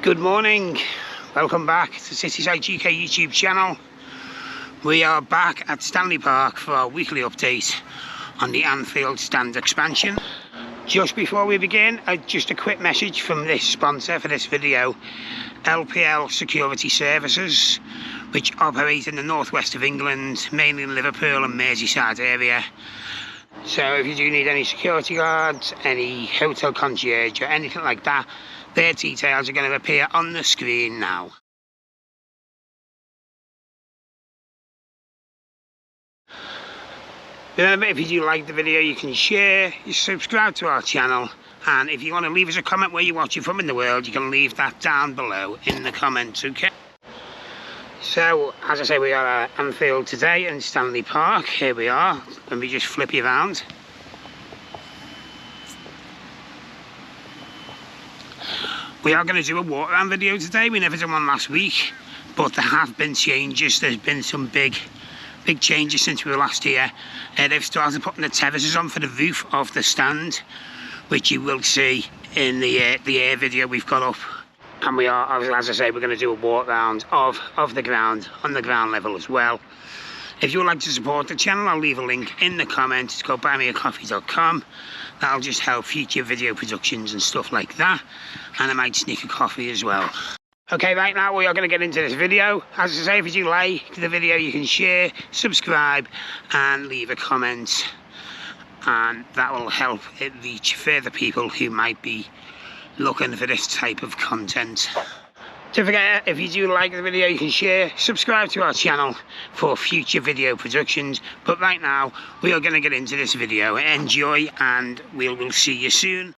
Good morning, welcome back to Cityside GK YouTube channel. We are back at Stanley Park for our weekly update on the Anfield stand expansion. Just before we begin, just a quick message from this sponsor for this video, LPL Security Services, which operate in the northwest of England, mainly in Liverpool and Merseyside area. So if you do need any security guards, any hotel concierge or anything like that, their details are going to appear on the screen now. Remember, if you do like the video, you can share, you subscribe to our channel, and if you want to leave us a comment where you're watching from in the world, you can leave that down below in the comments, okay? So, as I say, we are at Anfield today in Stanley Park. Here we are. Let me just flip you around. We are going to do a walk around video today. We never did one last week, but there have been changes. There's been some big changes since we were last here. They've started putting the terraces on for the roof of the stand, which you will see in the air video we've got up. And we are, as I say, we're going to do a walk round of the ground, on the ground level as well. If you would like to support the channel, I'll leave a link in the comments. Go buymeacoffee.com. That'll just help future video productions and stuff like that. And I might sneak a coffee as well. Okay, right now we are going to get into this video. As I say, if you like the video, you can share, subscribe and leave a comment. And that will help it reach further people who might be looking for this type of content. Don't forget, if you do like the video, you can share, subscribe to our channel for future video productions. But right now, we are going to get into this video. Enjoy, and we'll see you soon.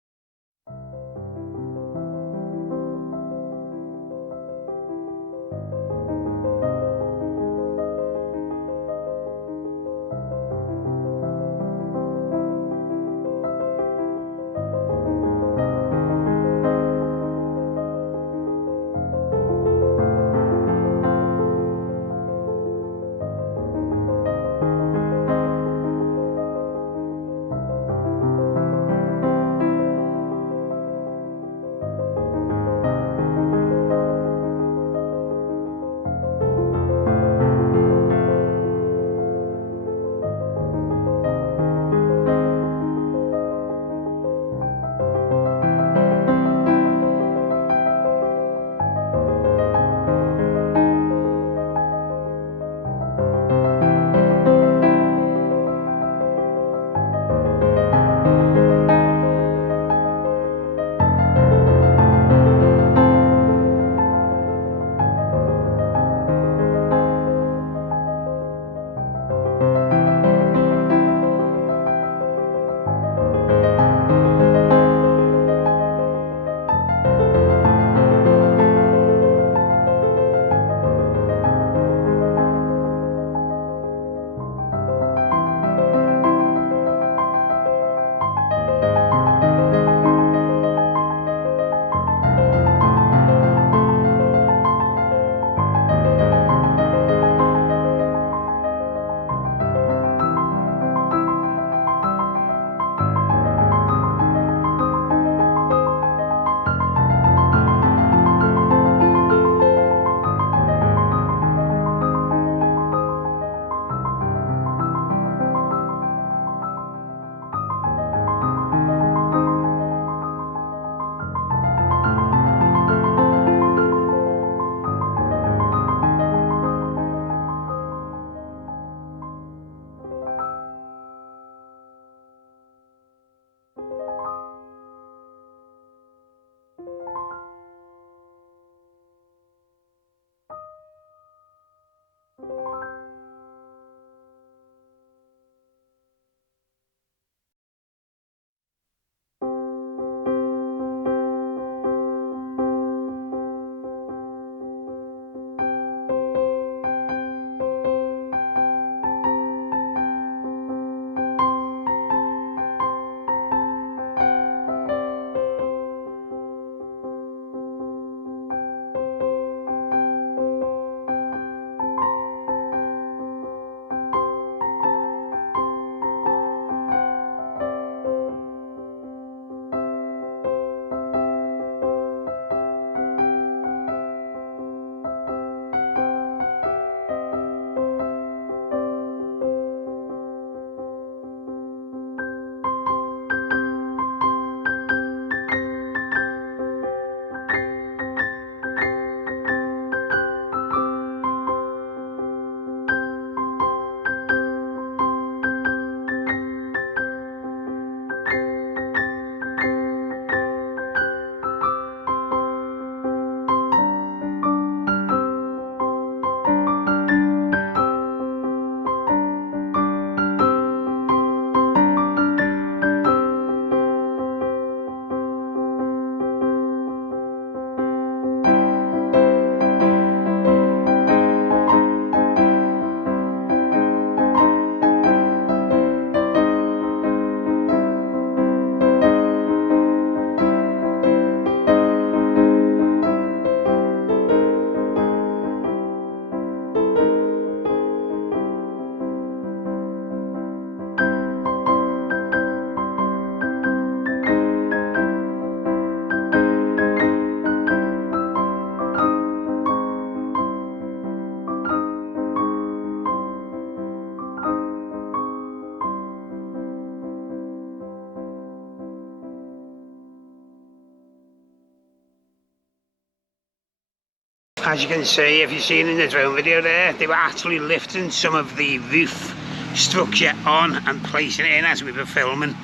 As you can see, if you've seen in the drone video there, they were actually lifting some of the roof structure on and placing it in as we were filming.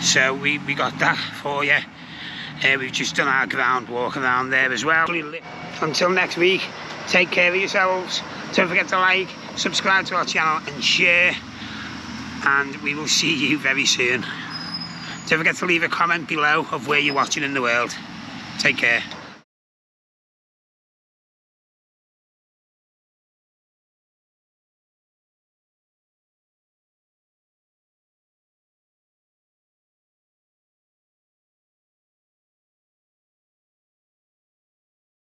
So we got that for you. We've just done our ground walk around there as well. Until next week, take care of yourselves. Don't forget to like, subscribe to our channel and share. And we will see you very soon. Don't forget to leave a comment below of where you're watching in the world. Take care.